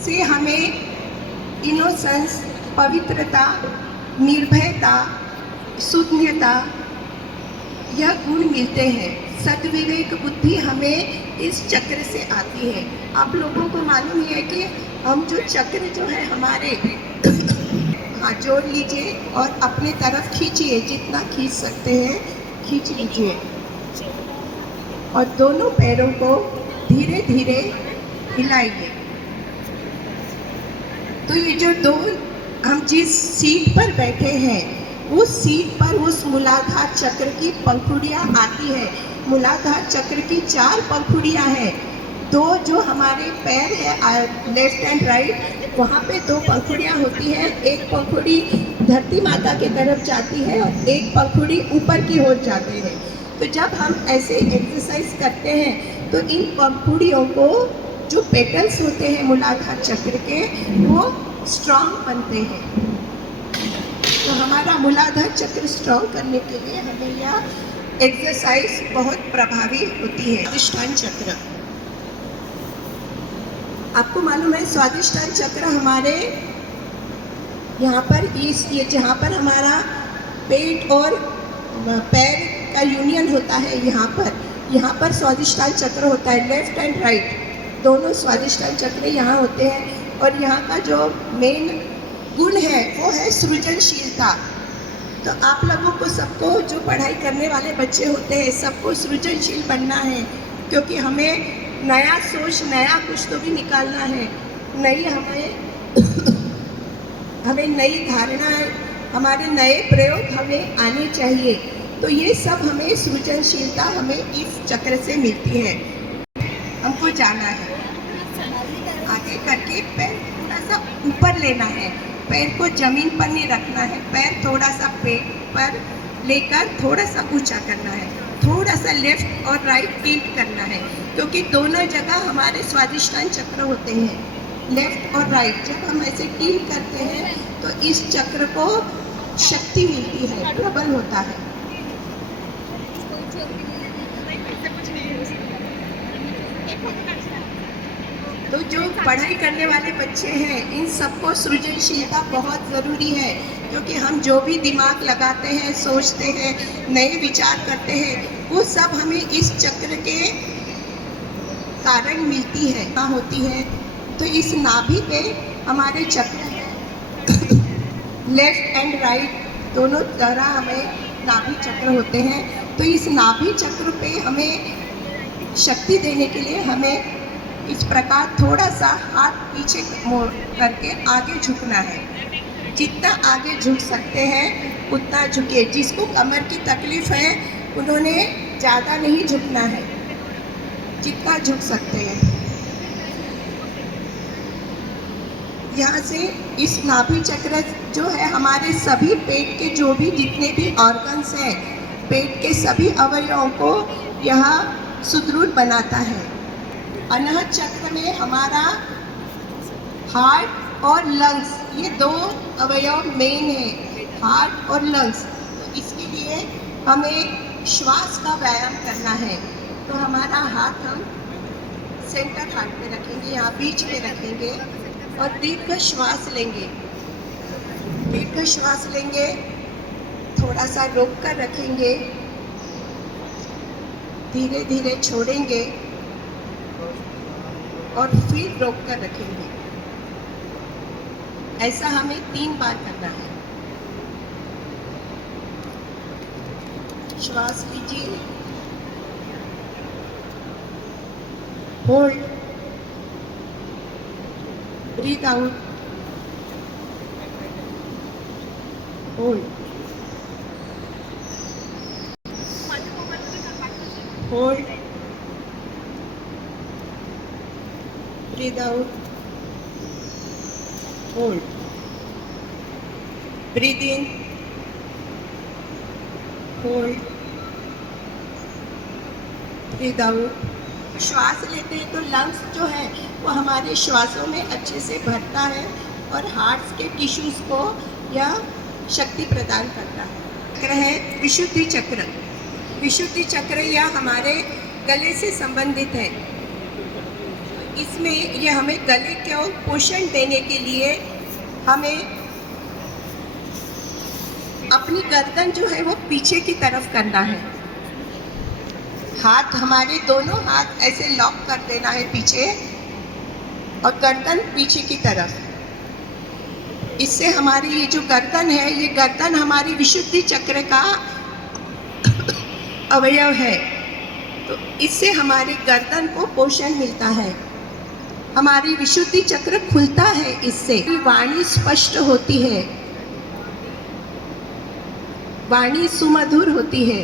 से हमें इनोसेंस, पवित्रता, निर्भयता, शून्यता यह गुण मिलते हैं। सद्विवेक बुद्धि हमें इस चक्र से आती है। आप लोगों को मालूम ही है कि हम जो चक्र जो है हमारे हाथ जोड़ लीजिए और अपने तरफ खींचिए, जितना खींच सकते हैं खींच लीजिए और दोनों पैरों को धीरे धीरे हिलाइए। तो ये जो दो हम जिस सीट पर बैठे हैं उस सीट पर उस मूलाधार चक्र की पंखुड़ियाँ आती है। मूलाधार चक्र की 4 पंखुड़ियाँ हैं। 2 जो हमारे पैर है लेफ्ट एंड राइट, वहाँ पे 2 पंखुड़ियाँ होती हैं। एक पंखुड़ी धरती माता की तरफ जाती है और एक पंखुड़ी ऊपर की ओर जाती है। तो जब हम ऐसे एक्सरसाइज करते हैं तो इन पंखुड़ियों को जो पेटल्स होते हैं मूलाधार चक्र के वो स्ट्रॉन्ग बनते हैं। तो हमारा मूलाधार चक्र स्ट्रॉन्ग करने के लिए हमें यह एक्सरसाइज बहुत प्रभावी होती है। स्वादिष्टान चक्र, आपको मालूम है स्वादिष्टान चक्र हमारे यहाँ पर ये जहाँ पर हमारा पेट और पैर का यूनियन होता है, यहाँ पर स्वादिष्टान चक्र होता है। लेफ्ट एंड राइट दोनों स्वादिष्टान चक्र यहाँ होते हैं। और यहाँ का जो मेन गुण है वो है सृजनशीलता। तो आप लोगों को सबको, जो पढ़ाई करने वाले बच्चे होते हैं, सबको सृजनशील बनना है, क्योंकि हमें नया सोच, नया कुछ तो भी निकालना है। नई हमें नई धारणा, हमारे नए प्रयोग हमें आने चाहिए। तो ये सब हमें सृजनशीलता हमें इस चक्र से मिलती है। हमको जाना है आगे करके पैर थोड़ा सा ऊपर लेना है, पैर को जमीन पर नहीं रखना है, पैर थोड़ा सा पेट पर लेकर थोड़ा सा ऊंचा करना है, थोड़ा सा लेफ्ट और राइट टिल्ट करना है, क्योंकि दोनों जगह हमारे स्वादिष्टान चक्र होते हैं, लेफ्ट और राइट। जब हम ऐसे टिल्ट करते हैं तो इस चक्र को शक्ति मिलती है, प्रबल होता है। तो जो पढ़ाई करने वाले बच्चे हैं इन सबको सृजनशीलता बहुत ज़रूरी है, क्योंकि हम जो भी दिमाग लगाते हैं, सोचते हैं, नए विचार करते हैं, वो सब हमें इस चक्र के कारण मिलती है, होती है। तो इस नाभि पे हमारे चक्र हैं लेफ्ट एंड राइट दोनों तरह हमें नाभि चक्र होते हैं। तो इस नाभि चक्र पे हमें शक्ति देने के लिए हमें इस प्रकार थोड़ा सा हाथ पीछे मोड़ करके आगे झुकना है। जितना आगे झुक सकते हैं उतना झुके। जिसको कमर की तकलीफ है उन्होंने ज़्यादा नहीं झुकना है, जितना झुक सकते हैं। यहाँ से इस नाभि चक्र जो है हमारे सभी पेट के जो भी जितने भी ऑर्गन्स हैं, पेट के सभी अवयवों को यह सुदृढ़ बनाता है। अनाहत चक्र में हमारा हार्ट और लंग्स, ये 2 अवयव मेन है, हार्ट और लंग्स। तो इसके लिए हमें श्वास का व्यायाम करना है। तो हमारा हाथ हम सेंटर हार्ट पे रखेंगे, यहाँ बीच में रखेंगे और दीर्घ श्वास लेंगे। दीर्घ श्वास लेंगे, थोड़ा सा रोक कर रखेंगे, धीरे धीरे छोड़ेंगे और फिर रोक कर रखेंगे। ऐसा हमें 3 बार करना है। श्वास लीजिए, hold, breathe out, hold, hold, breathe out, hold, breathe in, hold, breathe out। श्वास लेते हैं तो लंग्स जो है वो हमारे श्वासों में अच्छे से भरता है और हार्ट्स के टिश्यूज को यह शक्ति प्रदान करता है। चक्र है विशुद्धि चक्र। विशुद्धि चक्र यह हमारे गले से संबंधित है। इसमें ये हमें गले को पोषण देने के लिए हमें अपनी गर्दन जो है वो पीछे की तरफ करना है। हाथ हमारे दोनों हाथ ऐसे लॉक कर देना है पीछे और गर्दन पीछे की तरफ। इससे हमारी ये जो गर्दन है, ये गर्दन हमारी विशुद्धि चक्र का अवयव है, तो इससे हमारे गर्दन को पोषण मिलता है, हमारी विशुद्धि चक्र खुलता है, इससे वाणी स्पष्ट होती है, वाणी सुमधुर होती है।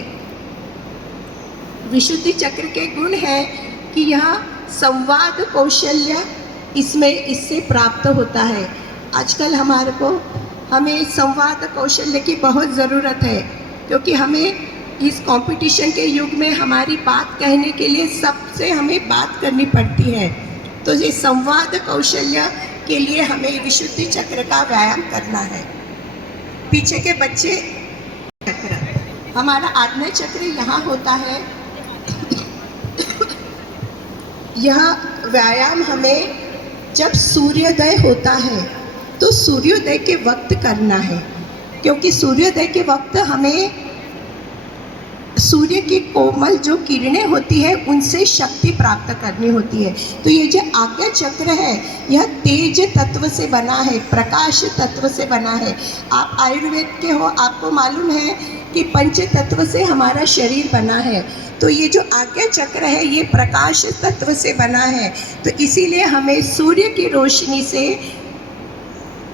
विशुद्धि चक्र के गुण है कि यह संवाद कौशल्य इससे प्राप्त होता है। आजकल हमें संवाद कौशल्य की बहुत ज़रूरत है, क्योंकि हमें इस कंपटीशन के युग में हमारी बात कहने के लिए सबसे हमें बात करनी पड़ती है। तो ये संवाद कौशल्य के लिए हमें विशुद्धि चक्र का व्यायाम करना है। पीछे के बच्चे चक्र, हमारा आज्ञा चक्र यहाँ होता है। यह व्यायाम हमें जब सूर्योदय होता है तो सूर्योदय के वक्त करना है, क्योंकि सूर्योदय के वक्त हमें सूर्य की कोमल जो किरणें होती है उनसे शक्ति प्राप्त करनी होती है। तो ये जो आज्ञा चक्र है यह तेज तत्व से बना है, प्रकाश तत्व से बना है। आप आयुर्वेद के हो, आपको मालूम है कि पंच तत्व से हमारा शरीर बना है, तो ये जो आज्ञा चक्र है ये प्रकाश तत्व से बना है। तो इसीलिए हमें सूर्य की रोशनी से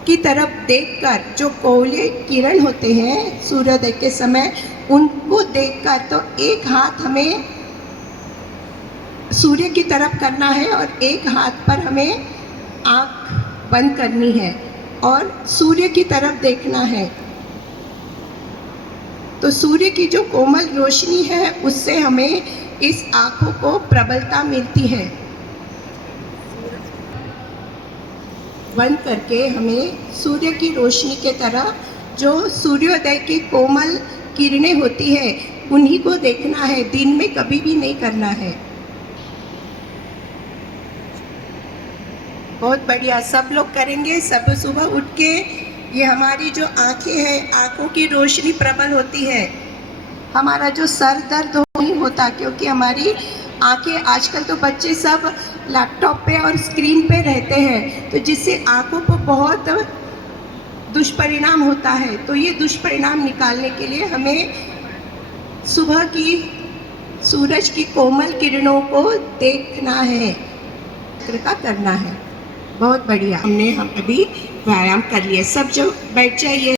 की तरफ देखकर जो कोयले किरण होते हैं सूर्योदय के समय, उनको देखकर तो एक हाथ हमें सूर्य की तरफ करना है और एक हाथ पर हमें आँख बंद करनी है और सूर्य की तरफ देखना है। तो सूर्य की जो कोमल रोशनी है उससे हमें इस आँखों को प्रबलता मिलती है। बंद करके हमें सूर्य की रोशनी के तरह जो सूर्योदय की कोमल किरणें होती है उन्हीं को देखना है, दिन में कभी भी नहीं करना है। बहुत बढ़िया, सब लोग करेंगे। सब सुबह उठ के ये हमारी जो आँखें हैं, आँखों की रोशनी प्रबल होती है, हमारा जो सर दर्द नहीं होता, क्योंकि हमारी आंखें, आजकल तो बच्चे सब लैपटॉप पे और स्क्रीन पे रहते हैं, तो जिससे आंखों को बहुत दुष्परिणाम होता है। तो ये दुष्परिणाम निकालने के लिए हमें सुबह की सूरज की कोमल किरणों को देखना है, चक्र का करना है। बहुत बढ़िया, हम अभी व्यायाम कर लिया। सब जो बैठ जाइए।